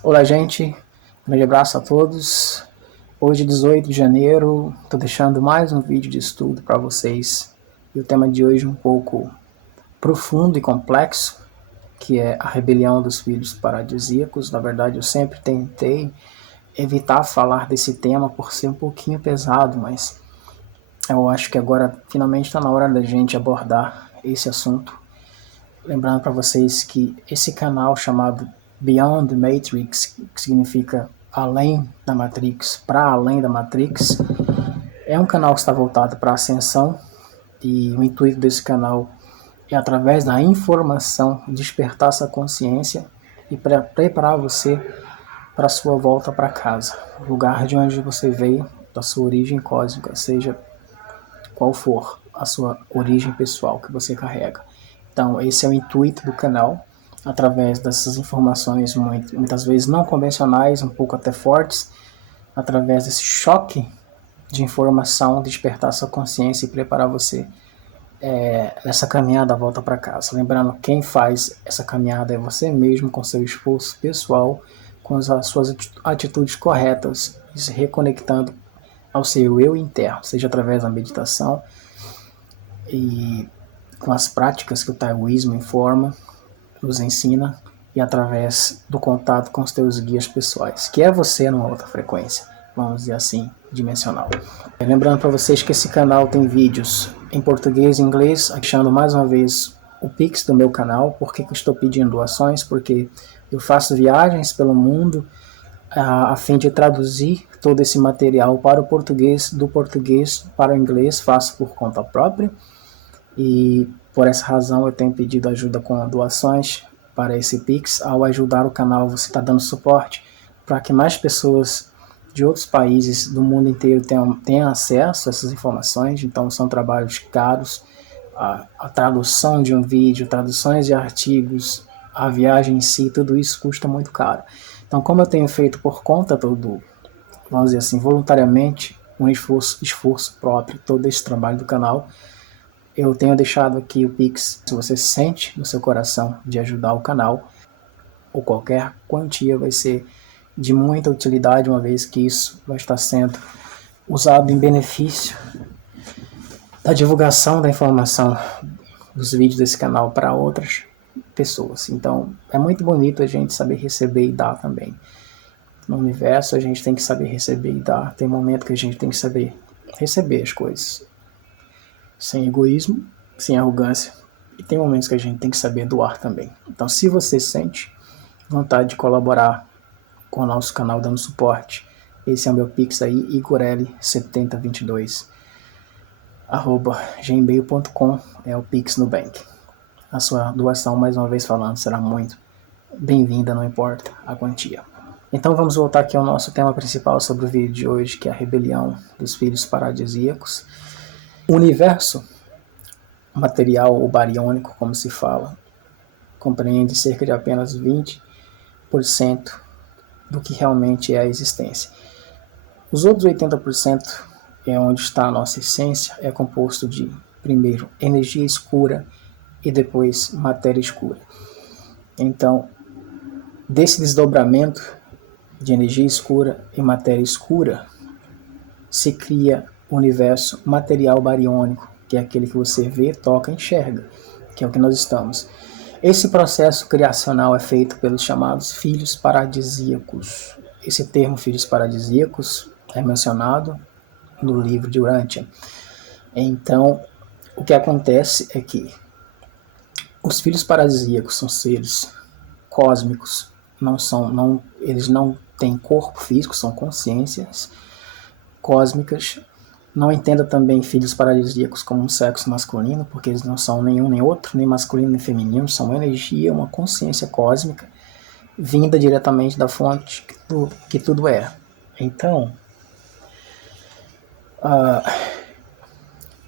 Olá, gente. Grande abraço a todos. Hoje, 18 de janeiro, estou deixando mais um vídeo de estudo para vocês. E o tema de hoje é um pouco profundo e complexo, que é a rebelião dos filhos paradisíacos. Na verdade, eu sempre tentei evitar falar desse tema por ser um pouquinho pesado, mas eu acho que agora finalmente está na hora da gente abordar esse assunto. Lembrando para vocês que esse canal chamado Beyond the Matrix, que significa além da Matrix, para além da Matrix, é um canal que está voltado para a ascensão, e o intuito desse canal é, através da informação, despertar essa consciência e preparar você para a sua volta para casa, o lugar de onde você veio, da sua origem cósmica, seja qual for a sua origem pessoal que você carrega. Então, esse é o intuito do canal, através dessas informações muitas vezes não convencionais, um pouco até fortes, através desse choque de informação, despertar sua consciência e preparar você nessa caminhada à volta para casa. Lembrando, quem faz essa caminhada é você mesmo, com seu esforço pessoal, com as suas atitudes corretas, e se reconectando ao seu eu interno, seja através da meditação e com as práticas que o taoísmo informa, nos ensina, e através do contato com os teus guias pessoais, que é você numa outra frequência, vamos dizer assim, dimensional. Lembrando para vocês que esse canal tem vídeos em português e inglês, deixando mais uma vez o Pix do meu canal. Por que eu estou pedindo doações? Porque eu faço viagens pelo mundo a fim de traduzir todo esse material para o português, do português para o inglês, faço por conta própria. E por essa razão eu tenho pedido ajuda com doações para esse Pix. Ao ajudar o canal, você está dando suporte para que mais pessoas de outros países do mundo inteiro tenham acesso a essas informações. Então são trabalhos caros, a tradução de um vídeo, traduções de artigos, a viagem em si, tudo isso custa muito caro. Então, como eu tenho feito por conta do, vamos dizer assim, voluntariamente, um esforço próprio, todo esse trabalho do canal, eu tenho deixado aqui o Pix. Se você sente no seu coração de ajudar o canal, ou qualquer quantia vai ser de muita utilidade, uma vez que isso vai estar sendo usado em benefício da divulgação da informação dos vídeos desse canal para outras pessoas. Então, é muito bonito a gente saber receber e dar também. No universo, a gente tem que saber receber e dar. Tem momento que a gente tem que saber receber as coisas sem egoísmo, sem arrogância, e tem momentos que a gente tem que saber doar também. Então, se você sente vontade de colaborar com o nosso canal dando suporte, esse é o meu Pix aí, igorelli7022 @gmail.com, é o Pix Nubank. A sua doação, mais uma vez falando, será muito bem-vinda, não importa a quantia. Então vamos voltar aqui ao nosso tema principal sobre o vídeo de hoje, que é a rebelião dos filhos paradisíacos. O universo material ou bariônico, como se fala, compreende cerca de apenas 20% do que realmente é a existência. Os outros 80% é onde está a nossa essência, é composto de, primeiro, energia escura e depois matéria escura. Então, desse desdobramento de energia escura e matéria escura, se cria o universo material bariônico, que é aquele que você vê, toca e enxerga, que é o que nós estamos. Esse processo criacional é feito pelos chamados filhos paradisíacos. Esse termo filhos paradisíacos é mencionado no livro de Urantia. Então, o que acontece é que os filhos paradisíacos são seres cósmicos, eles não têm corpo físico, são consciências cósmicas. Não entenda também filhos paradisíacos como um sexo masculino, porque eles não são nenhum nem outro, nem masculino nem feminino, são uma energia, uma consciência cósmica, vinda diretamente da fonte que tudo é. Então,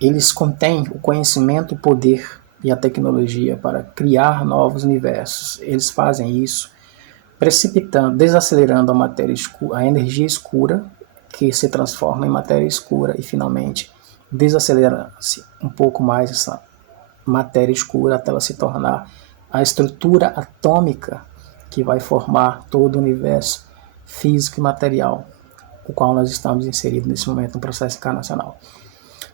eles contêm o conhecimento, o poder e a tecnologia para criar novos universos. Eles fazem isso precipitando, desacelerando a matéria escura, a energia escura, que se transforma em matéria escura, e finalmente desacelera-se um pouco mais essa matéria escura até ela se tornar a estrutura atômica que vai formar todo o universo físico e material, o qual nós estamos inseridos nesse momento no processo encarnacional.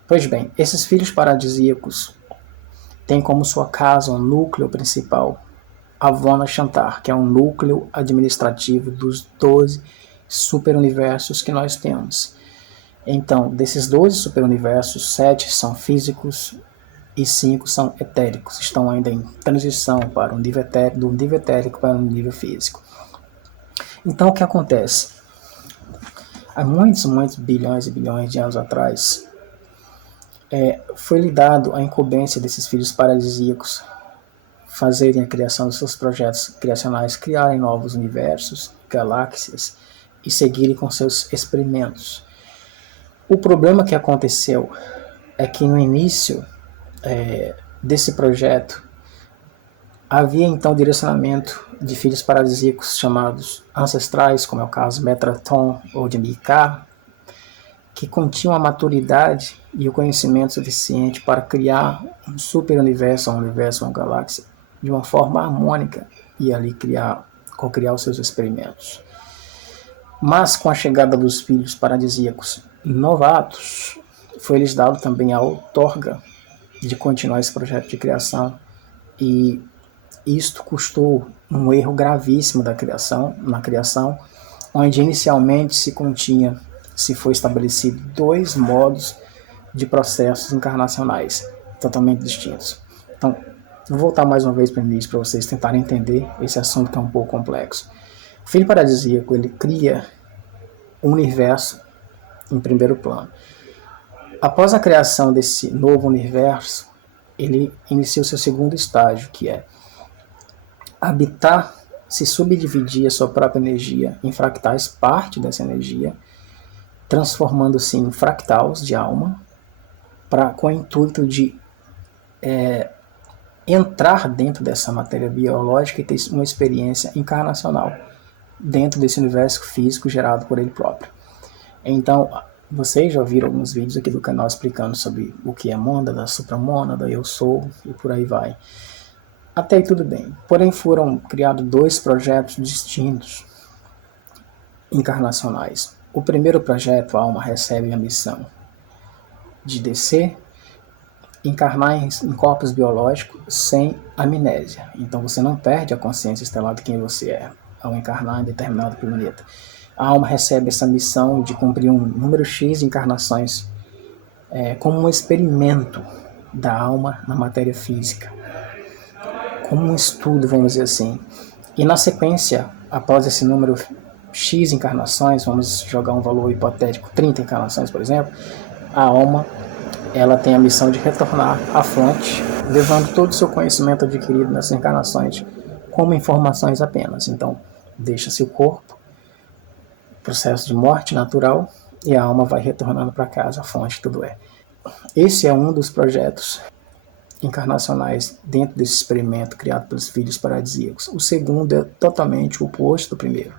Pois bem, esses filhos paradisíacos têm como sua casa, um núcleo principal, Avona Shantar, que é um núcleo administrativo dos 12 superuniversos que nós temos. Então, desses 12 superuniversos, 7 são físicos e 5 são etéricos. Estão ainda em transição para um nível etérico, do nível etérico para um nível físico. Então, o que acontece? Há muitos bilhões e bilhões de anos atrás, foi-lhe dado a incumbência desses filhos paradisíacos fazerem a criação dos seus projetos criacionais, criarem novos universos, galáxias e seguirem com seus experimentos. O problema que aconteceu é que no início desse projeto havia então direcionamento de filhos paradisíacos chamados ancestrais, como é o caso Metatron ou de Mika, que continham a maturidade e o conhecimento suficiente para criar um super-universo, um universo, uma galáxia, de uma forma harmônica e ali co-criar os seus experimentos. Mas com a chegada dos filhos paradisíacos novatos, foi-lhes dado também a outorga de continuar esse projeto de criação, e isto custou um erro gravíssimo na criação, onde inicialmente se foi estabelecido 2 modos de processos encarnacionais totalmente distintos. Então, vou voltar mais uma vez para o início para vocês tentarem entender esse assunto que é um pouco complexo. O filho paradisíaco, ele cria um universo em primeiro plano. Após a criação desse novo universo, ele inicia o seu segundo estágio, que é habitar, se subdividir a sua própria energia em fractais, parte dessa energia, transformando-se em fractais de alma, com o intuito de entrar dentro dessa matéria biológica e ter uma experiência encarnacional dentro desse universo físico gerado por ele próprio. Então, vocês já viram alguns vídeos aqui do canal explicando sobre o que é mônada, supramônada, eu sou e por aí vai. Até aí tudo bem. Porém, foram criados 2 projetos distintos encarnacionais. O primeiro projeto, a alma recebe a missão de descer, encarnar em corpos biológicos sem amnésia. Então você não perde a consciência estelar de quem você é ao encarnar em determinado planeta. A alma recebe essa missão de cumprir um número X de encarnações como um experimento da alma na matéria física, como um estudo, vamos dizer assim. E na sequência, após esse número X encarnações, vamos jogar um valor hipotético, 30 encarnações, por exemplo, a alma ela tem a missão de retornar à fonte, levando todo o seu conhecimento adquirido nessas encarnações como informações apenas. Então, deixa-se o corpo, processo de morte natural, e a alma vai retornando para casa, a fonte tudo é. Esse é um dos projetos encarnacionais dentro desse experimento criado pelos filhos paradisíacos. O segundo é totalmente o oposto do primeiro.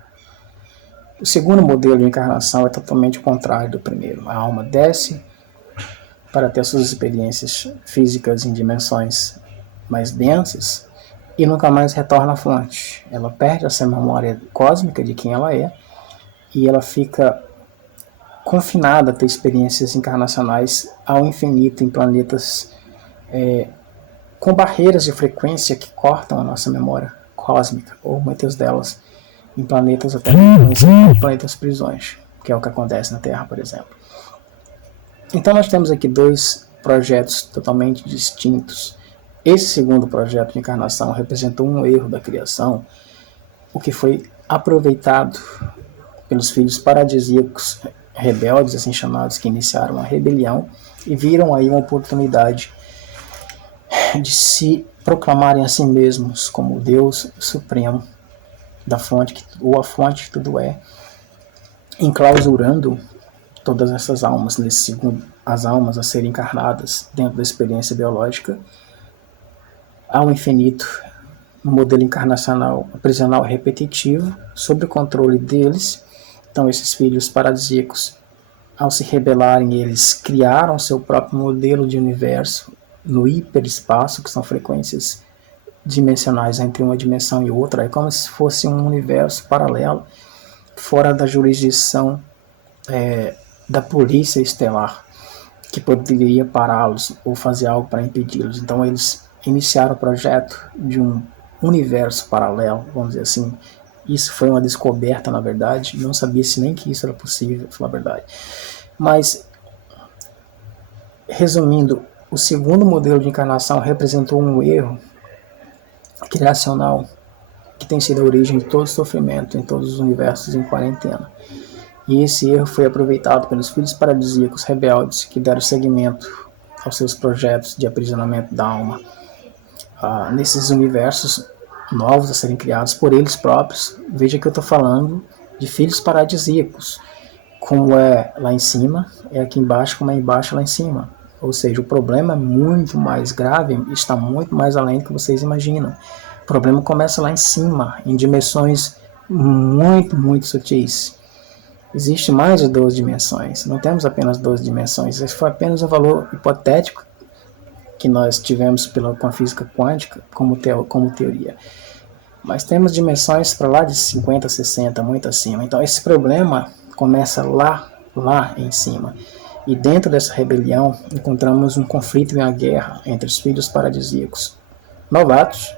O segundo modelo de encarnação é totalmente o contrário do primeiro. A alma desce para ter suas experiências físicas em dimensões mais densas e nunca mais retorna à fonte. Ela perde essa memória cósmica de quem ela é e ela fica confinada a ter experiências encarnacionais ao infinito em planetas com barreiras de frequência que cortam a nossa memória cósmica, ou muitas delas em planetas até conhecidos planetas prisões, que é o que acontece na Terra, por exemplo. Então nós temos aqui 2 projetos totalmente distintos. Esse segundo projeto de encarnação representou um erro da criação, o que foi aproveitado pelos filhos paradisíacos rebeldes, assim chamados, que iniciaram a rebelião e viram aí uma oportunidade de se proclamarem a si mesmos como Deus Supremo da fonte, ou a fonte que tudo é, enclausurando todas essas almas, nesse segundo, as almas a serem encarnadas dentro da experiência biológica ao infinito, no modelo encarnacional prisional repetitivo, sob o controle deles. Então esses filhos paradisíacos, ao se rebelarem, eles criaram seu próprio modelo de universo no hiperespaço, que são frequências dimensionais entre uma dimensão e outra. É como se fosse um universo paralelo, fora da jurisdição da polícia estelar, que poderia pará-los ou fazer algo para impedi-los. Então eles iniciaram o projeto de um universo paralelo, vamos dizer assim. Isso foi uma descoberta, na verdade. Não sabia-se nem que isso era possível, para falar a verdade. Mas, resumindo, o segundo modelo de encarnação representou um erro criacional que tem sido a origem de todo o sofrimento em todos os universos em quarentena. E esse erro foi aproveitado pelos filhos paradisíacos rebeldes que deram seguimento aos seus projetos de aprisionamento da alma nesses universos novos a serem criados por eles próprios. Veja que eu estou falando de filhos paradisíacos. Como é lá em cima, é aqui embaixo, como é embaixo, lá em cima. Ou seja, o problema é muito mais grave, está muito mais além do que vocês imaginam. O problema começa lá em cima, em dimensões muito, muito sutis. Existe mais de 12 dimensões, não temos apenas 12 dimensões. Esse foi apenas um valor hipotético que nós tivemos com a física quântica como teoria. Mas temos dimensões para lá de 50, 60, muito acima. Então esse problema começa lá em cima. E dentro dessa rebelião encontramos um conflito e uma guerra entre os filhos paradisíacos novatos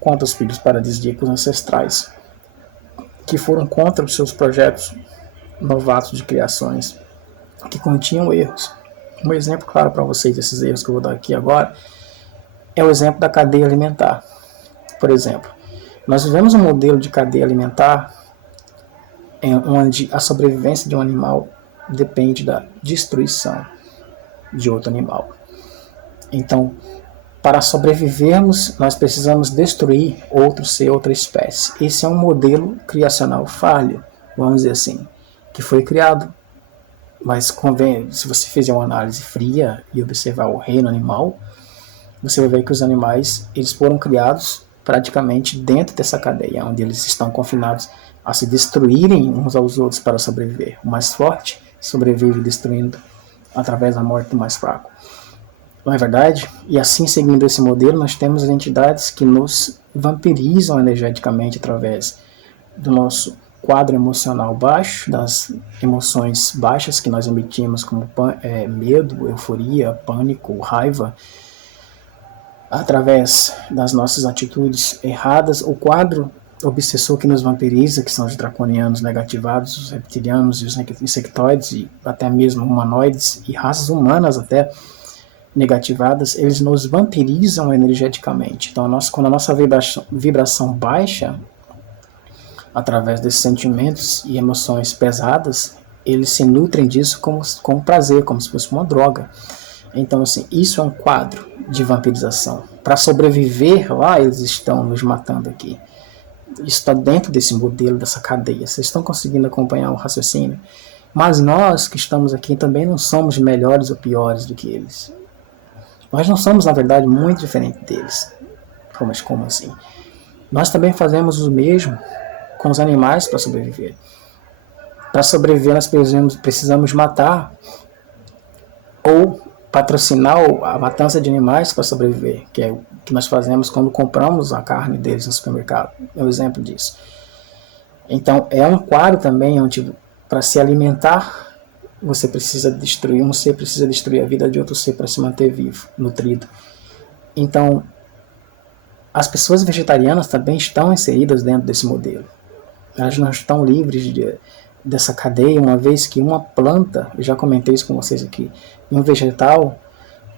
contra os filhos paradisíacos ancestrais, que foram contra os seus projetos novatos de criações que continham erros. Um exemplo claro para vocês desses erros que eu vou dar aqui agora é o exemplo da cadeia alimentar. Por exemplo, nós vivemos um modelo de cadeia alimentar onde a sobrevivência de um animal depende da destruição de outro animal. Então, para sobrevivermos, nós precisamos destruir outro ser, outra espécie. Esse é um modelo criacional falho, vamos dizer assim, que foi criado. Mas convém, se você fizer uma análise fria e observar o reino animal, você vai ver que os animais eles foram criados praticamente dentro dessa cadeia, onde eles estão confinados a se destruírem uns aos outros para sobreviver. O mais forte sobrevive destruindo através da morte do mais fraco. Não é verdade? E assim, seguindo esse modelo, nós temos entidades que nos vampirizam energeticamente através do nosso quadro emocional baixo, das emoções baixas que nós emitimos como medo, euforia, pânico, raiva, através das nossas atitudes erradas. O quadro obsessor que nos vampiriza, que são os draconianos negativados, os reptilianos e os insectoides, e até mesmo humanoides e raças humanas até negativadas, eles nos vampirizam energeticamente. Então, quando a nossa vibração baixa, através desses sentimentos e emoções pesadas, eles se nutrem disso como prazer, como se fosse uma droga. Então, assim, isso é um quadro de vampirização. Para sobreviver lá, eles estão nos matando aqui. Isso está dentro desse modelo, dessa cadeia. Vocês estão conseguindo acompanhar o raciocínio? Mas nós que estamos aqui também não somos melhores ou piores do que eles. Nós não somos, na verdade, muito diferentes deles. Mas como assim? Nós também fazemos o mesmo com os animais para sobreviver. Para sobreviver, nós precisamos matar ou patrocinar a matança de animais para sobreviver, que é o que nós fazemos quando compramos a carne deles no supermercado. É um exemplo disso. Então, é um quadro também onde, para se alimentar, você precisa destruir, um ser precisa destruir a vida de outro ser para se manter vivo, nutrido. Então, as pessoas vegetarianas também estão inseridas dentro desse modelo. Elas não estão livres dessa cadeia, uma vez que uma planta, eu já comentei isso com vocês aqui, um vegetal,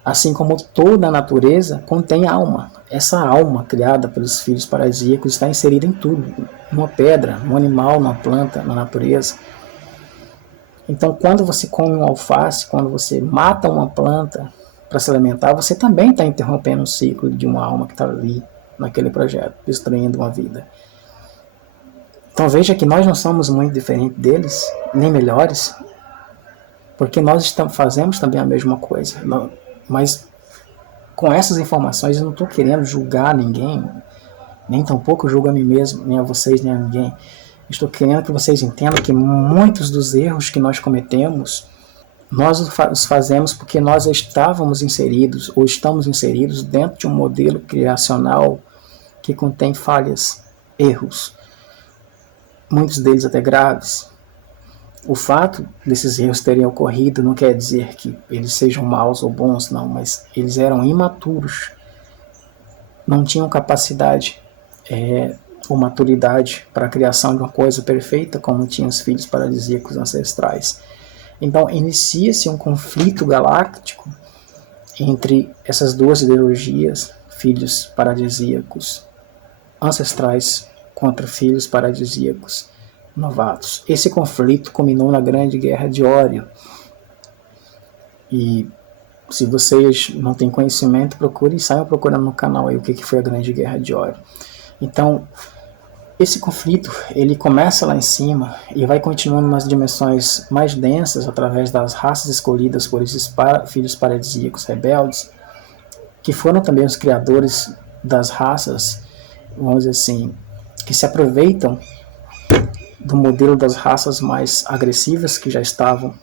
assim como toda a natureza, contém alma. Essa alma criada pelos filhos paradisíacos está inserida em tudo, numa pedra, num animal, numa planta, na natureza. Então, quando você come um alface, quando você mata uma planta para se alimentar, você também está interrompendo o ciclo de uma alma que está ali, naquele projeto, destruindo uma vida. Então veja que nós não somos muito diferentes deles, nem melhores, porque nós fazemos também a mesma coisa. Mas com essas informações eu não estou querendo julgar ninguém, nem tampouco julgo a mim mesmo, nem a vocês, nem a ninguém. Estou querendo que vocês entendam que muitos dos erros que nós cometemos, nós os fazemos porque nós estávamos inseridos, ou estamos inseridos dentro de um modelo criacional que contém falhas, erros, muitos deles até graves. O fato desses erros terem ocorrido não quer dizer que eles sejam maus ou bons, não, mas eles eram imaturos, não tinham capacidade ou maturidade para a criação de uma coisa perfeita, como tinham os filhos paradisíacos ancestrais. Então, inicia-se um conflito galáctico entre essas duas ideologias, filhos paradisíacos ancestrais contra filhos paradisíacos novatos. Esse conflito culminou na Grande Guerra de Órion. E se vocês não têm conhecimento, procurem e saiam procurando no canal aí o que foi a Grande Guerra de Órion. Então, esse conflito, ele começa lá em cima e vai continuando nas dimensões mais densas através das raças escolhidas por esses filhos paradisíacos rebeldes, que foram também os criadores das raças, vamos dizer assim, que se aproveitam do modelo das raças mais agressivas que já estavam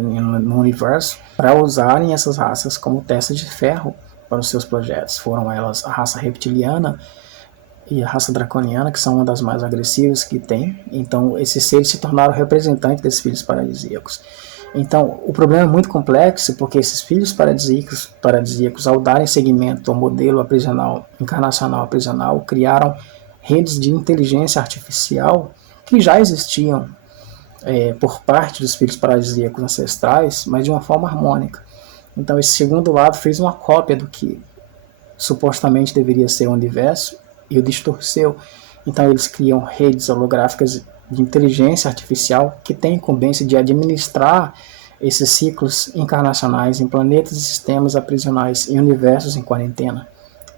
no universo, para usarem essas raças como testa de ferro para os seus projetos. Foram elas a raça reptiliana e a raça draconiana, que são uma das mais agressivas que tem. Então, esses seres se tornaram representantes desses filhos paradisíacos. Então, o problema é muito complexo, porque esses filhos paradisíacos, ao darem seguimento ao modelo encarnacional aprisional, criaram redes de inteligência artificial que já existiam por parte dos filhos paradisíacos ancestrais, mas de uma forma harmônica. Então, esse segundo lado fez uma cópia do que supostamente deveria ser o universo e o distorceu. Então, eles criam redes holográficas de inteligência artificial que têm incumbência de administrar esses ciclos encarnacionais em planetas e sistemas aprisionais e universos em quarentena.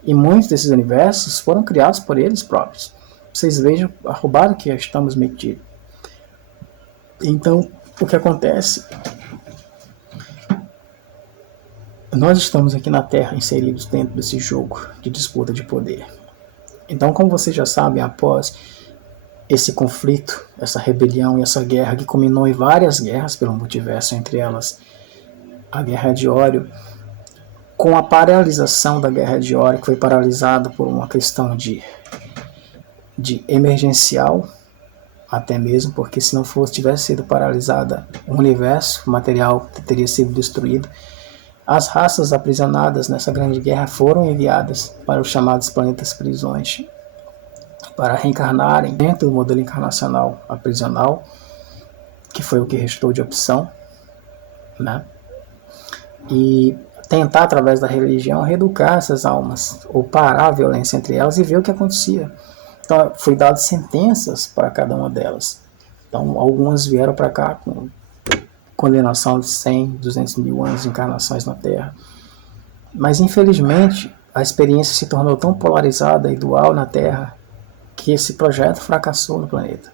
E muitos desses universos foram criados por eles próprios. Vocês vejam a roubada que estamos metidos. Então, o que acontece? Nós estamos aqui na Terra inseridos dentro desse jogo de disputa de poder. Então, como vocês já sabem, após esse conflito, essa rebelião e essa guerra que culminou em várias guerras pelo multiverso, entre elas a Guerra de Órion, com a paralisação da Guerra de Órion, que foi paralisada por uma questão de emergencial, até mesmo, porque se não tivesse sido paralisada o universo, o material teria sido destruído. As raças aprisionadas nessa grande guerra foram enviadas para os chamados planetas prisões, para reencarnarem dentro do modelo encarnacional aprisional, que foi o que restou de opção, né? E tentar, através da religião, reeducar essas almas, ou parar a violência entre elas e ver o que acontecia. Então, foi dado sentenças para cada uma delas. Então, algumas vieram para cá com condenação de 100, 200 mil anos de encarnações na Terra. Mas, infelizmente, a experiência se tornou tão polarizada e dual na Terra que esse projeto fracassou no planeta.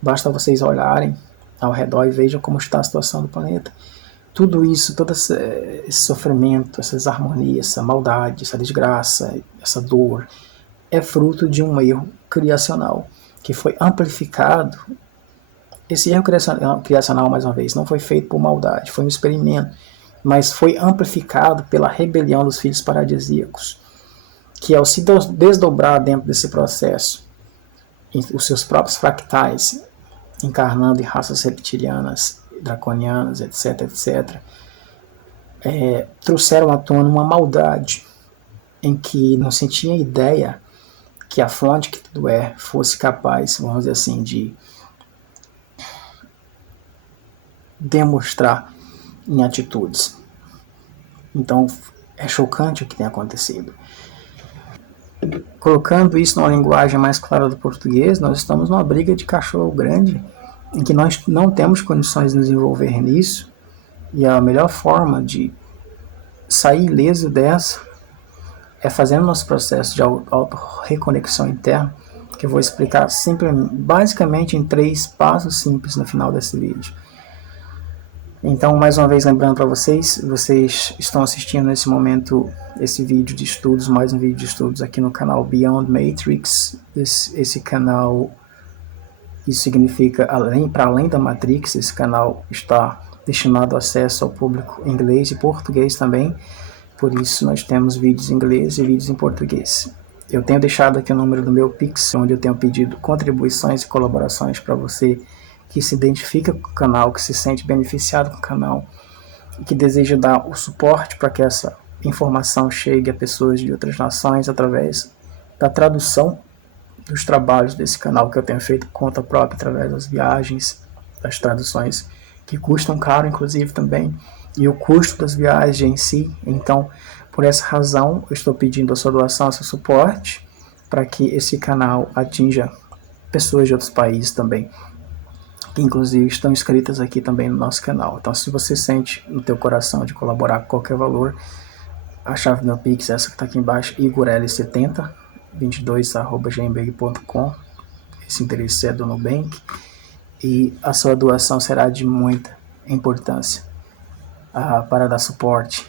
Basta vocês olharem ao redor e vejam como está a situação do planeta. Tudo isso, todo esse sofrimento, essa desarmonia, essa maldade, essa desgraça, essa dor, é fruto de um erro criacional que foi amplificado. Esse erro criacional, mais uma vez, não foi feito por maldade, foi um experimento, mas foi amplificado pela rebelião dos filhos paradisíacos, que ao se desdobrar dentro desse processo, os seus próprios fractais, encarnando em raças reptilianas, draconianas, etc., etc., trouxeram à tona uma maldade em que não se tinha ideia que a fonte que tudo fosse capaz, vamos dizer assim, de demonstrar em atitudes. Então, é chocante o que tem acontecido. Colocando isso numa linguagem mais clara do português, nós estamos numa briga de cachorro grande, em que nós não temos condições de nos envolver nisso, e a melhor forma de sair ileso dessa é fazendo nosso processo de auto-reconexão interna, que eu vou explicar basicamente em 3 passos simples no final desse vídeo. Então, mais uma vez, lembrando para vocês estão assistindo nesse momento esse vídeo de estudos, mais um vídeo de estudos aqui no canal Beyond Matrix. Esse canal, isso significa para além da Matrix. Esse canal está destinado ao acesso ao público em inglês e português também. Por isso nós temos vídeos em inglês e vídeos em português. Eu tenho deixado aqui o número do meu Pix, onde eu tenho pedido contribuições e colaborações para você que se identifica com o canal, que se sente beneficiado com o canal e que deseja dar o suporte para que essa informação chegue a pessoas de outras nações através da tradução dos trabalhos desse canal que eu tenho feito por conta própria, através das viagens, das traduções, que custam caro, inclusive, também, e o custo das viagens em si. Então, por essa razão, eu estou pedindo a sua doação, a seu suporte, para que esse canal atinja pessoas de outros países também, que inclusive estão inscritas aqui também no nosso canal. Então, se você sente no teu coração de colaborar com qualquer valor, a chave do meu Pix é essa que está aqui embaixo, igorl7022@gmail.com. Esse endereço é do Nubank e a sua doação será de muita importância para dar suporte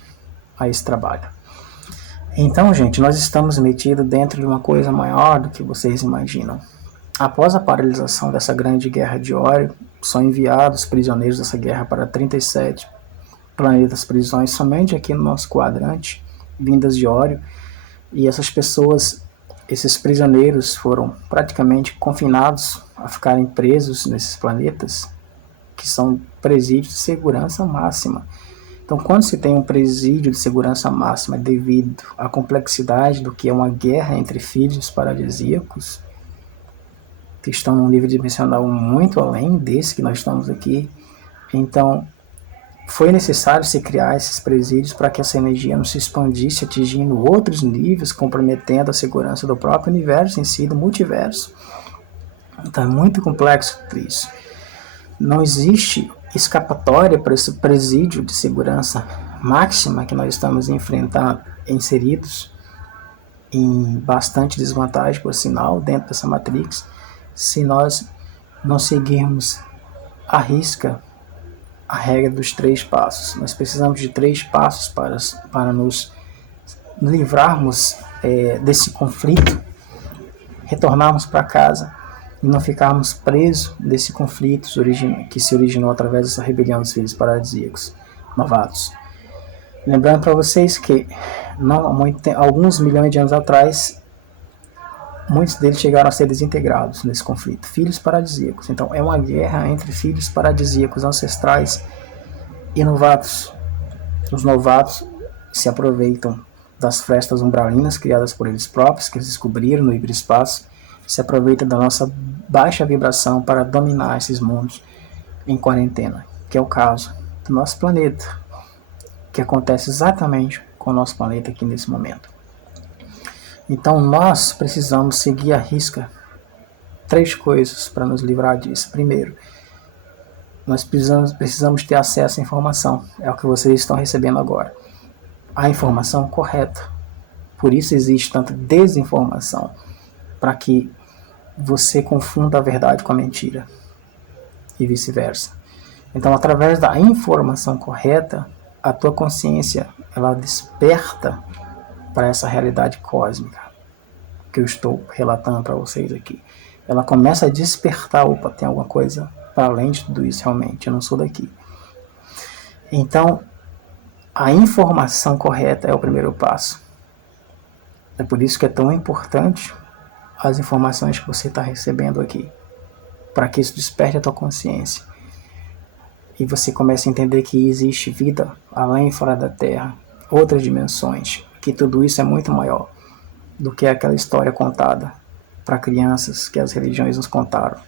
a esse trabalho. Então, gente, nós estamos metidos dentro de uma coisa maior do que vocês imaginam. Após a paralisação dessa grande guerra de Órion, são enviados prisioneiros dessa guerra para 37 planetas prisões somente aqui no nosso quadrante, vindas de Órion, e essas pessoas, esses prisioneiros foram praticamente confinados a ficarem presos nesses planetas, que são presídios de segurança máxima. Então, quando se tem um presídio de segurança máxima devido à complexidade do que é uma guerra entre filhos paradisíacos, que estão num nível dimensional muito além desse que nós estamos aqui, então foi necessário se criar esses presídios para que essa energia não se expandisse, atingindo outros níveis, comprometendo a segurança do próprio universo em si, do multiverso. Então é muito complexo tudo isso. Não existe escapatória para esse presídio de segurança máxima que nós estamos enfrentando, inseridos em bastante desvantagem, por sinal, dentro dessa Matrix, se nós não seguirmos à risca a regra dos 3 passos. Nós precisamos de 3 passos para nos livrarmos desse conflito, retornarmos para casa e não ficarmos presos desse conflito que se originou através dessa rebelião dos filhos paradisíacos novatos. Lembrando para vocês que alguns milhões de anos atrás, muitos deles chegaram a ser desintegrados nesse conflito, filhos paradisíacos. Então é uma guerra entre filhos paradisíacos ancestrais e novatos. Os novatos se aproveitam das frestas umbralinas criadas por eles próprios, que eles descobriram no hiperespaço, se aproveitam da nossa baixa vibração para dominar esses mundos em quarentena, que é o caso do nosso planeta, que acontece exatamente com o nosso planeta aqui nesse momento. Então nós precisamos seguir à risca 3 coisas para nos livrar disso. Primeiro, nós precisamos ter acesso à informação. É o que vocês estão recebendo agora. A informação correta. Por isso existe tanta desinformação, para que você confunda a verdade com a mentira e vice-versa. Então, através da informação correta, a tua consciência ela desperta para essa realidade cósmica que eu estou relatando para vocês aqui. Ela começa a despertar, opa, tem alguma coisa para além de tudo isso realmente, eu não sou daqui. Então, a informação correta é o primeiro passo. É por isso que é tão importante as informações que você está recebendo aqui, para que isso desperte a tua consciência e você comece a entender que existe vida além e fora da Terra, outras dimensões, que tudo isso é muito maior do que aquela história contada para crianças que as religiões nos contaram,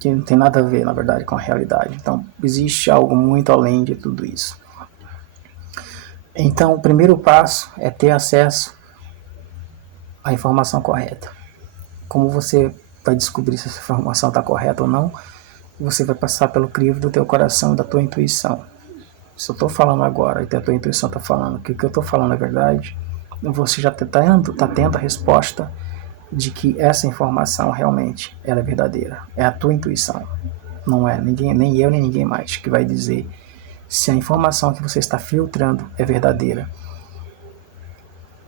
que não tem nada a ver, na verdade, com a realidade. Então, existe algo muito além de tudo isso. Então, o primeiro passo é ter acesso à informação correta. Como você vai descobrir se essa informação está correta ou não? Você vai passar pelo crivo do teu coração, da tua intuição. Se eu estou falando agora e a tua intuição está falando que o que eu estou falando é verdade, você já está tendo a resposta de que essa informação realmente ela é verdadeira. É a tua intuição. Não é ninguém, nem eu, nem ninguém mais que vai dizer se a informação que você está filtrando é verdadeira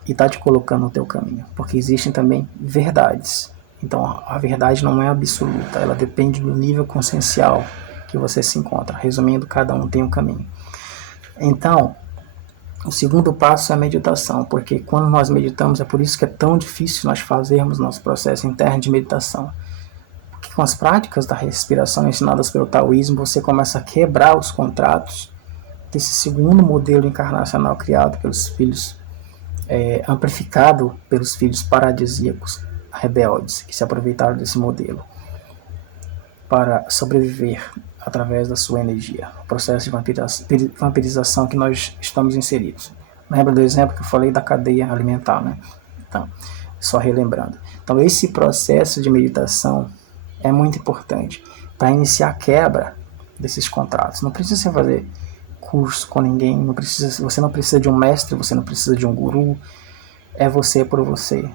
e está te colocando no teu caminho. Porque existem também verdades. Então a verdade não é absoluta, ela depende do nível consciencial que você se encontra. Resumindo, cada um tem um caminho. Então, O segundo passo é a meditação, porque quando nós meditamos, é por isso que é tão difícil nós fazermos nosso processo interno de meditação. Porque com as práticas da respiração ensinadas pelo taoísmo, você começa a quebrar os contratos desse segundo modelo encarnacional criado pelos filhos, amplificado pelos filhos paradisíacos rebeldes, que se aproveitaram desse modelo para sobreviver através da sua energia, o processo de vampirização que nós estamos inseridos. Lembra do exemplo que eu falei da cadeia alimentar, né? Então, só relembrando. Então, esse processo de meditação é muito importante para iniciar a quebra desses contratos. Não precisa fazer curso com ninguém, você não precisa de um mestre, você não precisa de um guru, é você por você,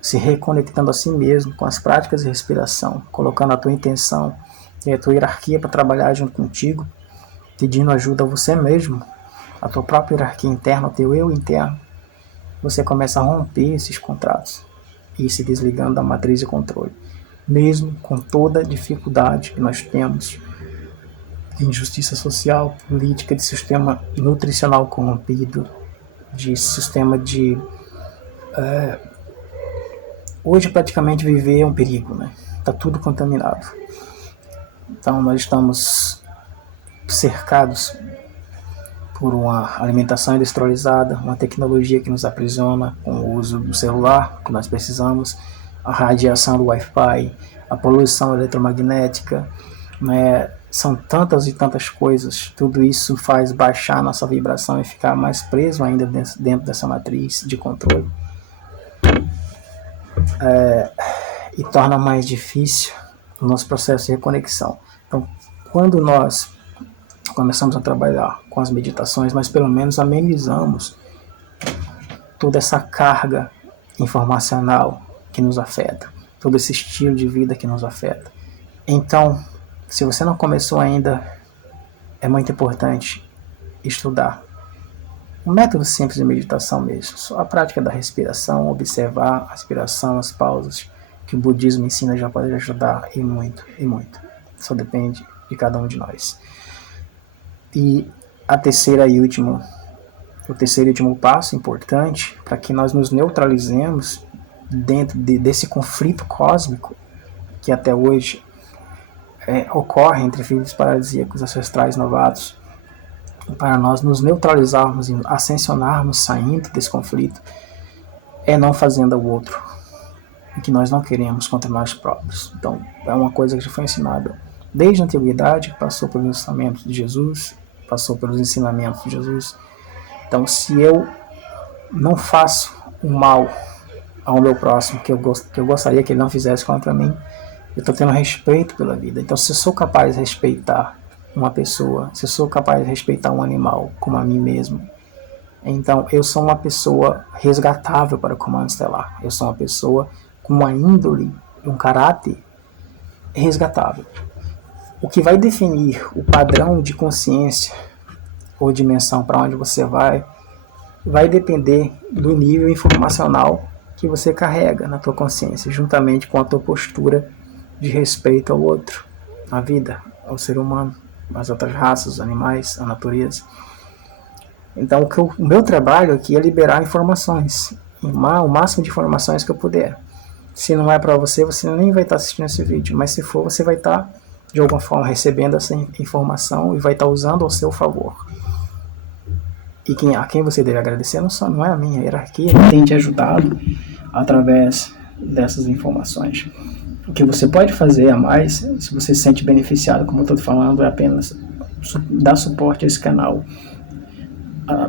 se reconectando a si mesmo com as práticas de respiração, colocando a tua intenção e a tua hierarquia para trabalhar junto contigo, pedindo ajuda a você mesmo, a tua própria hierarquia interna, o teu eu interno. Você começa a romper esses contratos e se desligando da matriz de controle, mesmo com toda a dificuldade que nós temos de injustiça social, política, de sistema nutricional corrompido, de sistema de... Hoje praticamente viver é um perigo, né? Está tudo contaminado. Então nós estamos cercados por uma alimentação industrializada, uma tecnologia que nos aprisiona com o uso do celular que nós precisamos, a radiação do Wi-Fi, a poluição eletromagnética, né? São tantas e tantas coisas. Tudo isso faz baixar a nossa vibração e ficar mais preso ainda dentro dessa matriz de controle. E torna mais difícil o nosso processo de reconexão. Então, quando nós começamos a trabalhar com as meditações, nós pelo menos amenizamos toda essa carga informacional que nos afeta, todo esse estilo de vida que nos afeta. Então, se você não começou ainda, é muito importante estudar. Um método simples de meditação mesmo, só a prática da respiração, observar a respiração, as pausas, que o budismo ensina já pode ajudar e muito, e muito. Só depende de cada um de nós. E o terceiro e último passo importante para que nós nos neutralizemos dentro desse conflito cósmico que até hoje ocorre entre filhos paradisíacos ancestrais novatos, para nós nos neutralizarmos e ascensionarmos saindo desse conflito, é não fazendo ao outro o que nós não queremos contra nós próprios. Então, é uma coisa que já foi ensinada desde a antiguidade, passou pelos ensinamentos de Jesus, passou pelos ensinamentos de Jesus. Então, se eu não faço o mal ao meu próximo, que eu gostaria que ele não fizesse contra mim, eu estou tendo respeito pela vida. Então, se eu sou capaz de respeitar uma pessoa, se eu sou capaz de respeitar um animal como a mim mesmo, então eu sou uma pessoa resgatável para o comando estelar. Eu sou uma pessoa com uma índole, um caráter resgatável. O que vai definir o padrão de consciência ou dimensão para onde você vai depender do nível informacional que você carrega na tua consciência, juntamente com a tua postura de respeito ao outro, à vida, ao ser humano, às outras raças, os animais, a natureza. Então o meu trabalho aqui é liberar informações, o máximo de informações que eu puder. Se não é para você, você nem vai estar assistindo esse vídeo, mas se for, você vai estar de alguma forma recebendo essa informação e vai estar usando ao seu favor. E a quem você deve agradecer não é a minha hierarquia que tem te ajudado através dessas informações. O que você pode fazer a mais, se você se sente beneficiado, como eu estou falando, é apenas dar suporte a esse canal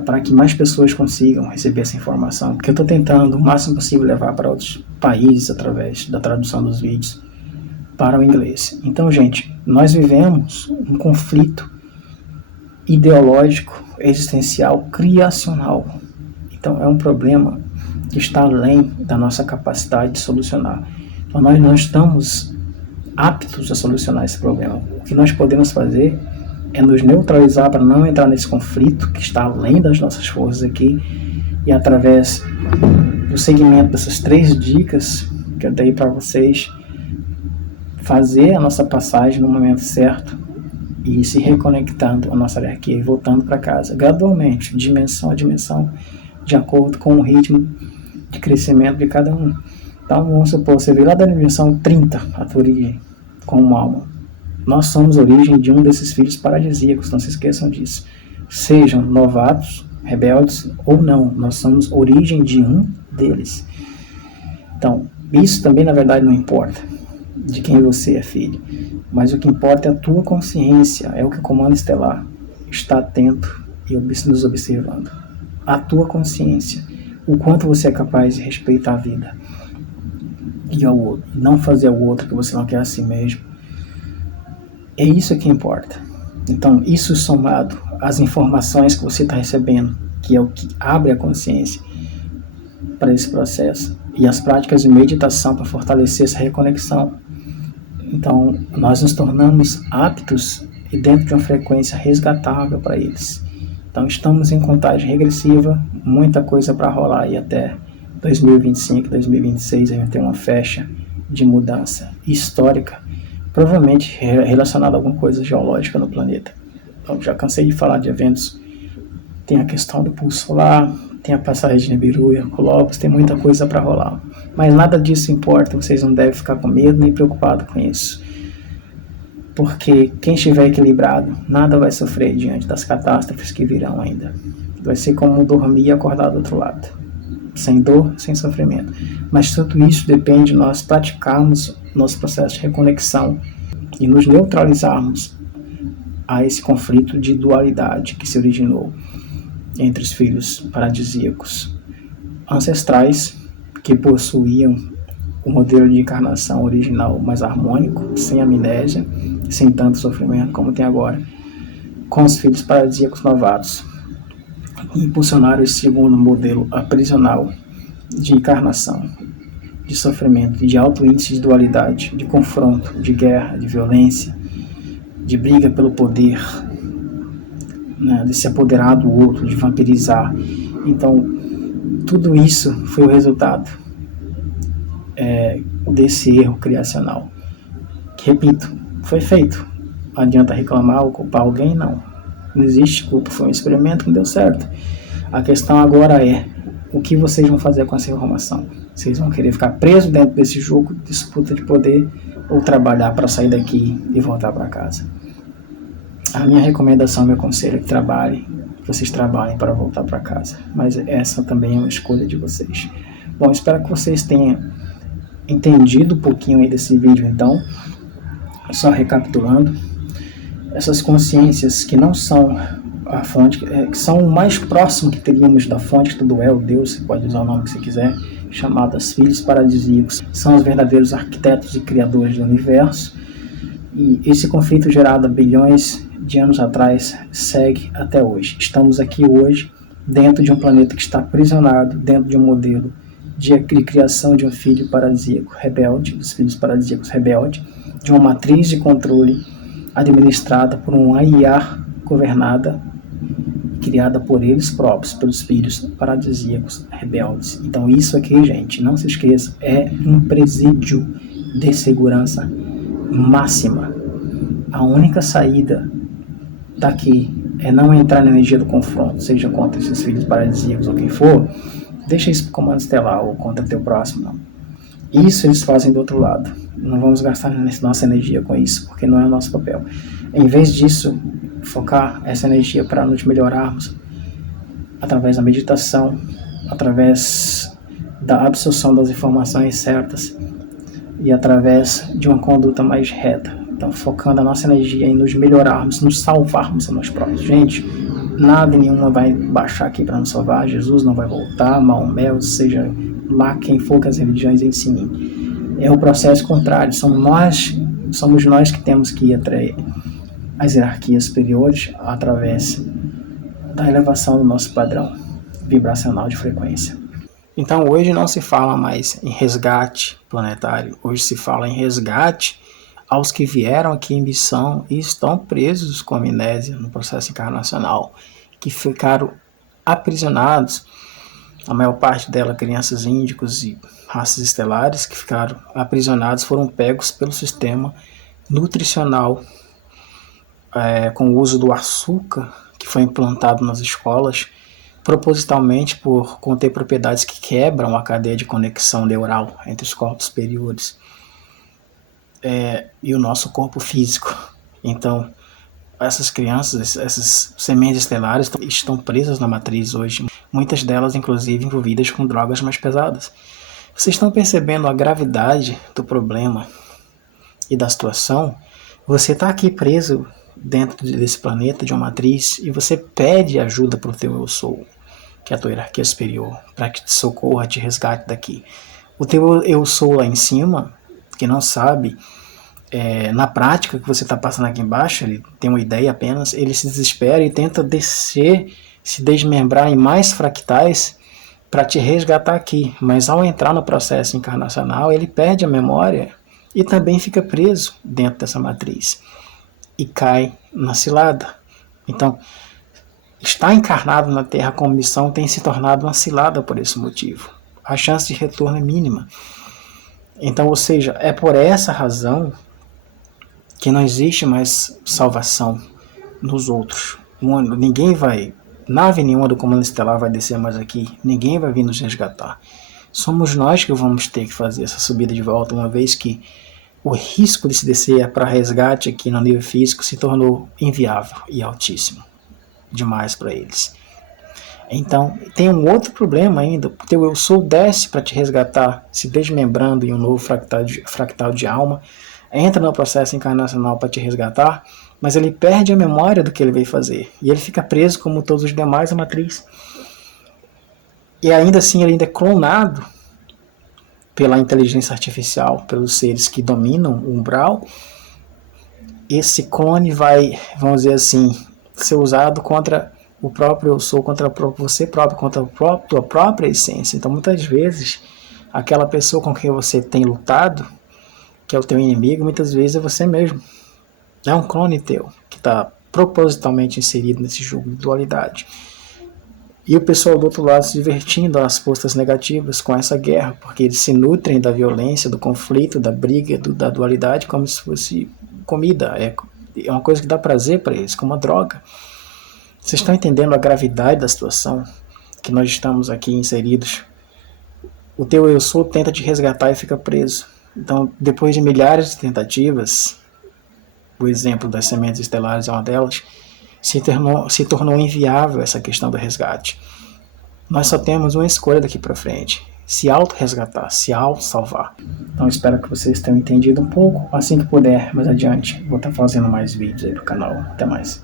para que mais pessoas consigam receber essa informação, porque eu estou tentando o máximo possível levar para outros países através da tradução dos vídeos para o inglês. Então, gente, nós vivemos um conflito ideológico, existencial, criacional. Então, é um problema que está além da nossa capacidade de solucionar. Então, nós não estamos aptos a solucionar esse problema. O que nós podemos fazer é nos neutralizar para não entrar nesse conflito que está além das nossas forças aqui, e através do segmento dessas 3 dicas que eu dei para vocês, fazer a nossa passagem no momento certo e se reconectando à nossa hierarquia e voltando para casa, gradualmente, dimensão a dimensão, de acordo com o ritmo de crescimento de cada um. Então, vamos supor, você veio lá da dimensão 30, a tua origem, como alma. Nós somos a origem de um desses filhos paradisíacos, não se esqueçam disso. Sejam novatos, rebeldes ou não, nós somos a origem de um deles. Então, isso também na verdade não importa de quem você é filho, mas o que importa é a tua consciência, é o que o comando estelar está atento e nos observando. A tua consciência, o quanto você é capaz de respeitar a vida e ao outro, não fazer ao outro que você não quer a si mesmo. É isso que importa. Então, isso somado às informações que você está recebendo, que é o que abre a consciência para esse processo, e as práticas de meditação para fortalecer essa reconexão. Então, nós nos tornamos aptos e dentro de uma frequência resgatável para eles. Então, estamos em contagem regressiva, muita coisa para rolar aí até 2025, 2026, a gente tem uma fecha de mudança histórica, provavelmente relacionada a alguma coisa geológica no planeta. Então, já cansei de falar de eventos. Tem a questão do pulso solar, tem a passagem de Nibiru e Herculopes, tem muita coisa para rolar. Mas nada disso importa, vocês não devem ficar com medo nem preocupado com isso. Porque quem estiver equilibrado, nada vai sofrer diante das catástrofes que virão ainda. Vai ser como dormir e acordar do outro lado. Sem dor, sem sofrimento. Mas tudo isso depende de nós praticarmos nosso processo de reconexão e nos neutralizarmos a esse conflito de dualidade que se originou entre os filhos paradisíacos ancestrais que possuíam o modelo de encarnação original mais harmônico, sem amnésia, sem tanto sofrimento como tem agora, com os filhos paradisíacos novatos. Impulsionaram esse segundo modelo aprisional de encarnação, de sofrimento, de alto índice de dualidade, de confronto, de guerra, de violência, de briga pelo poder, né, de se apoderar do outro, de vampirizar. Então, tudo isso foi o resultado desse erro criacional. Que, repito, foi feito. Não adianta reclamar ou culpar alguém, não. Não existe culpa, foi um experimento que deu certo. A questão agora é, o que vocês vão fazer com essa informação? Vocês vão querer ficar presos dentro desse jogo de disputa de poder ou trabalhar para sair daqui e voltar para casa? A minha recomendação, meu conselho é que vocês trabalhem para voltar para casa. Mas essa também é uma escolha de vocês. Bom, espero que vocês tenham entendido um pouquinho aí desse vídeo, então. Só recapitulando, essas consciências que não são a fonte, que são o mais próximo que teríamos da fonte que tudo é, o Deus, você pode usar o nome que você quiser, chamadas filhos paradisíacos, são os verdadeiros arquitetos e criadores do universo. E esse conflito gerado há bilhões de anos atrás segue até hoje. Estamos aqui hoje dentro de um planeta que está aprisionado dentro de um modelo de criação de um filho paradisíaco rebelde, dos filhos paradisíacos rebelde, de uma matriz de controle administrada por uma IA governada, criada por eles próprios, pelos filhos paradisíacos rebeldes. Então isso aqui, gente, não se esqueça, é um presídio de segurança máxima. A única saída daqui é não entrar na energia do confronto, seja contra esses filhos paradisíacos ou quem for. Deixa isso para o comando estelar ou contra teu próximo, não. Isso eles fazem do outro lado. Não vamos gastar nossa energia com isso, porque não é o nosso papel. Em vez disso, focar essa energia para nos melhorarmos através da meditação, através da absorção das informações certas e através de uma conduta mais reta. Então, focando a nossa energia em nos melhorarmos, nos salvarmos a nós próprios. Gente, nada nenhuma vai baixar aqui para nos salvar. Jesus não vai voltar, Maomé, ou seja lá quem for que as religiões ensinem. É o processo contrário. Somos nós que temos que ir até as hierarquias superiores através da elevação do nosso padrão vibracional de frequência. Então hoje não se fala mais em resgate planetário, hoje se fala em resgate aos que vieram aqui em missão e estão presos com amnésia no processo encarnacional, que ficaram aprisionados, a maior parte dela crianças índicos e raças estelares que ficaram aprisionados, foram pegos pelo sistema nutricional com o uso do açúcar, que foi implantado nas escolas, propositalmente por conter propriedades que quebram a cadeia de conexão neural entre os corpos superiores e o nosso corpo físico. Então, essas crianças, essas sementes estelares estão presas na matriz hoje, muitas delas inclusive envolvidas com drogas mais pesadas. Vocês estão percebendo a gravidade do problema e da situação? Você está aqui preso dentro desse planeta, de uma matriz, e você pede ajuda para o teu eu sou, que é a tua hierarquia superior, para que te socorra, te resgate daqui. O teu eu sou lá em cima, que não sabe, na prática que você está passando aqui embaixo, ele tem uma ideia apenas, ele se desespera e tenta descer, se desmembrar em mais fractais para te resgatar aqui. Mas ao entrar no processo encarnacional, ele perde a memória e também fica preso dentro dessa matriz e cai na cilada. Então, estar encarnado na Terra com missão tem se tornado uma cilada por esse motivo. A chance de retorno é mínima. Então, ou seja, é por essa razão que não existe mais salvação nos outros. Ninguém vai, nave nenhuma do comando estelar vai descer mais aqui, ninguém vai vir nos resgatar. Somos nós que vamos ter que fazer essa subida de volta, uma vez que o risco de se descer para resgate aqui no nível físico se tornou inviável e altíssimo demais para eles. Então, tem um outro problema ainda. O teu eu sou desce para te resgatar, se desmembrando em um novo fractal de alma, entra no processo encarnacional para te resgatar, mas ele perde a memória do que ele veio fazer. E ele fica preso, como todos os demais, à matriz. E ainda assim, ele ainda é clonado pela inteligência artificial, pelos seres que dominam o umbral. Esse clone vai, vamos dizer assim, ser usado contra o próprio eu sou, contra você próprio, contra a tua própria essência. Então, muitas vezes, aquela pessoa com quem você tem lutado, que é o teu inimigo, muitas vezes é você mesmo. É um clone teu, que está propositalmente inserido nesse jogo de dualidade. E o pessoal do outro lado se divertindo às postas negativas com essa guerra, porque eles se nutrem da violência, do conflito, da briga, da dualidade, como se fosse comida. É uma coisa que dá prazer para eles, como uma droga. Vocês estão entendendo a gravidade da situação que nós estamos aqui inseridos? O teu eu sou tenta te resgatar e fica preso. Então, depois de milhares de tentativas, o exemplo das sementes estelares é uma delas, se tornou inviável essa questão do resgate. Nós só temos uma escolha daqui para frente: se auto-resgatar, se auto-salvar. Então, espero que vocês tenham entendido um pouco. Assim que puder, mais adiante, vou estar fazendo mais vídeos aí pro canal. Até mais.